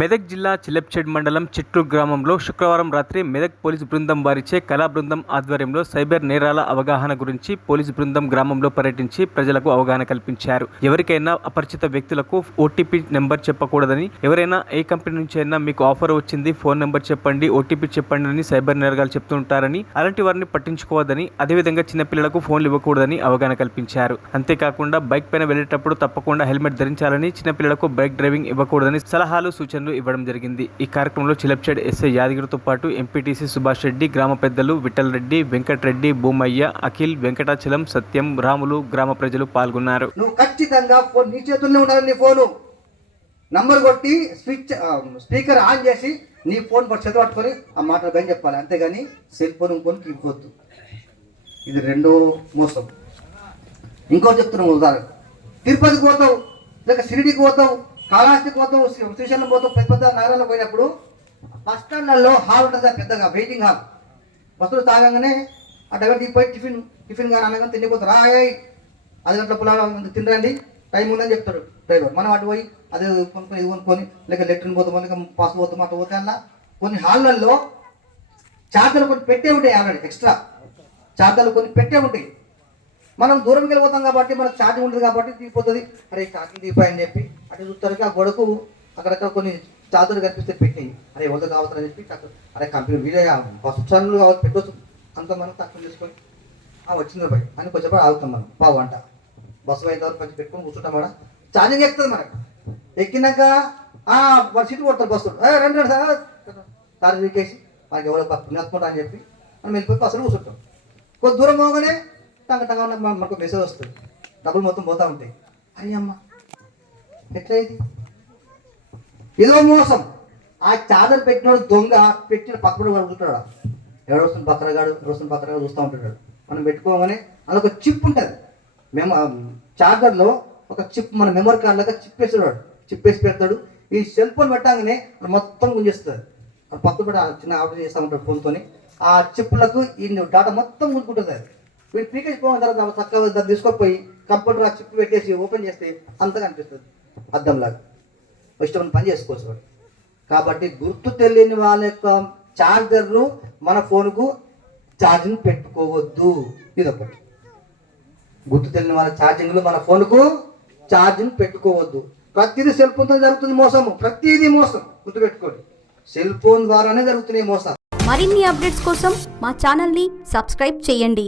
మెదక్ జిల్లా చిలప్చేడ్ మండలం చిట్లూరు గ్రామంలో శుక్రవారం రాత్రి మెదక్ పోలీసు బృందం వారిచే కళా బృందం ఆధ్వర్యంలో సైబర్ నేరాల అవగాహన గురించి పోలీసు బృందం గ్రామంలో పర్యటించి ప్రజలకు అవగాహన కల్పించారు. ఎవరికైనా అపరిచిత వ్యక్తులకు ఓటీపీ నెంబర్ చెప్పకూడదని, ఎవరైనా ఏ కంపెనీ నుంచి అయినా మీకు ఆఫర్ వచ్చింది, ఫోన్ నెంబర్ చెప్పండి, ఓటీపీ చెప్పండి అని సైబర్ నేరగాలు చెప్తుంటారని, అలాంటి వారిని పట్టించుకోవద్దని, అదేవిధంగా చిన్నపిల్లలకు ఫోన్లు ఇవ్వకూడదని అవగాహన కల్పించారు. అంతేకాకుండా బైక్ పైన వెళ్లేటప్పుడు తప్పకుండా హెల్మెట్ ధరించాలని, చిన్నపిల్లలకు బైక్ డ్రైవింగ్ ఇవ్వకూడదని సలహాలు సూచనలు ఇవ్వడం జరిగింది. ఈ కార్యక్రమంలో చిలప్చేడ్ ఎస్ఐ యాదగిరితో పాటు ఎంపీటీసీ సుభాష్ రెడ్డి, గ్రామ పెద్దలు విఠల్ రెడ్డి, వెంకటరెడ్డి, భూమయ్య, అఖిల్, వెంకటాచలం, సత్యం, రాములు, గ్రామ ప్రజలు పాల్గొన్నారు. నువ్వు ఖచ్చితంగా నీ చేతుల్లో ఉండాలి. నీ ఫోను నంబర్ కొట్టి స్పీకర్ ఆన్ చేసి నీ ఫోన్ చేతి పట్టుకొని ఆ మాటలు భయం చెప్పాలి. అంతేగాని సెల్ ఫోన్ ఇంకోనికి ఇవ్వద్దు. ఇది రెండో మోసం. ఇంకో చెప్తున్నావు, ఉదాహరణ తిరుపతికి పోతావు, లేక షిరిడికి పోతావు, కాళహస్తికి పోతావు, శ్రీశైలం పోతావు, పెద్ద పెద్ద నగరాల్లో పోయినప్పుడు బస్ స్టాండ్లలో హాల్ ఉంటుంది, పెద్దగా వెయిటింగ్ హాల్. బస్సులు తాగంగానే ఆ దగ్గర పోయి టిఫిన్ కానీ అనగానే తిండిపోతారు. 5 గంటల పులాగా తినరండి, టైం ఉందని చెప్తాడు డ్రైవర్. మనం అటు పోయి అది కొనుక్కొని ఇది కొనుక్కొని, లేక లెట్రిన్ పోతాం, లేక పాస్ పోతాం, అటు పోతే అలా కొన్ని హాళ్ళల్లో చార్జర్లు కొన్ని పెట్టే ఉంటాయి. ఆల్రెడీ ఎక్స్ట్రా చార్జర్లు కొన్ని పెట్టే ఉంటాయి. మనం దూరంకి వెళ్ళిపోతాం కాబట్టి మనకు ఛార్జింగ్ ఉంటుంది కాబట్టి దిగిపోతుంది. అరే ఛార్జింగ్ దిగిపోయి అని చెప్పి అటు చూస్తారు. ఆ గొడవకు అక్కడక్కడ కొన్ని చార్జర్లు కనిపిస్తే పెట్టి అరే ఎవరితో కావద్దని చెప్పి అరే కంపెనీ వీడే బస్ స్టాండ్లు కావచ్చు పెట్టవచ్చు, అంత మనం తక్కువ చేసుకొని వచ్చింది భయ్ అని కొంచెం ఆగుతాం. మనం పావు గంట బస్సు అయిన తర్వాత కొంచెం పెట్టుకొని కూర్చుంటాం. కూడా ఛార్జింగ్ ఎక్కుతుంది మనకు. ఎక్కినాక వాడు సీటు కొడతారు బస్సు, రండి సార్ కారు వీకేసి మనకి ఎవరో పుణ్యాత్మట అని చెప్పి మనం వెళ్ళిపోయి బస్సులో కూర్చుంటాం. కొద్ది దూరం పోగానే టంగా మనకు మెసేజ్ వస్తుంది, డబ్బులు మొత్తం పోతూ ఉంటాయి. అరే అమ్మ ఎట్లా ఇదో మోసం. ఆ చాదర్ పెట్టినోడు దొంగ పెట్టిన పక్కన వాడు కూర్చుంటాడు. ఎవరు వస్తుంది పక్కనగాడు చూస్తూ ఉంటాడు. మనం పెట్టుకోగానే అందులో ఒక చిప్ ఉంటుంది. చార్జర్లో ఒక చిప్, మన మెమరీ కార్డులాగా చిప్ వేసి పెడతాడు. ఈ సెల్ ఫోన్ పెట్టగానే మొత్తం గుంజేస్తుంది. పక్కన పెట్టి చిన్న ఆర్డర్ చేస్తూ ఉంటాడు ఫోన్తో. ఆ చిప్లకు ఈ డాటా మొత్తం గుంజుకుంటుంది. వీడు పీకేసి పోయిన తర్వాత చక్కగా దాన్ని తీసుకొని కంప్యూటర్ ఆ చిప్ పెట్టేసి ఓపెన్ చేస్తే అంతగా అనిపిస్తుంది అద్దంలాగా. ఇష్టమైన పని చేసుకోవచ్చు వాడు. కాబట్టి గుర్తు తెలియని వాళ్ళ యొక్క ఛార్జర్ను మన ఫోన్కు ఛార్జింగ్ పెట్టుకోవద్దు. ఇదొకటి. గుర్తు తెలియని వాళ్ళ ఛార్జింగ్లు మన ఫోన్కు ఛార్జింగ్ పెట్టుకోవద్దు. ప్రతిదీ సెల్ ఫోన్తో జరుగుతుంది మోసము. ప్రతిదీ మోసం. గుర్తుపెట్టుకోండి, సెల్ ఫోన్ ద్వారానే జరుగుతున్నాయి మోసాలు. మరిన్ని అప్డేట్స్ కోసం మా ఛానల్ని సబ్స్క్రైబ్ చేయండి.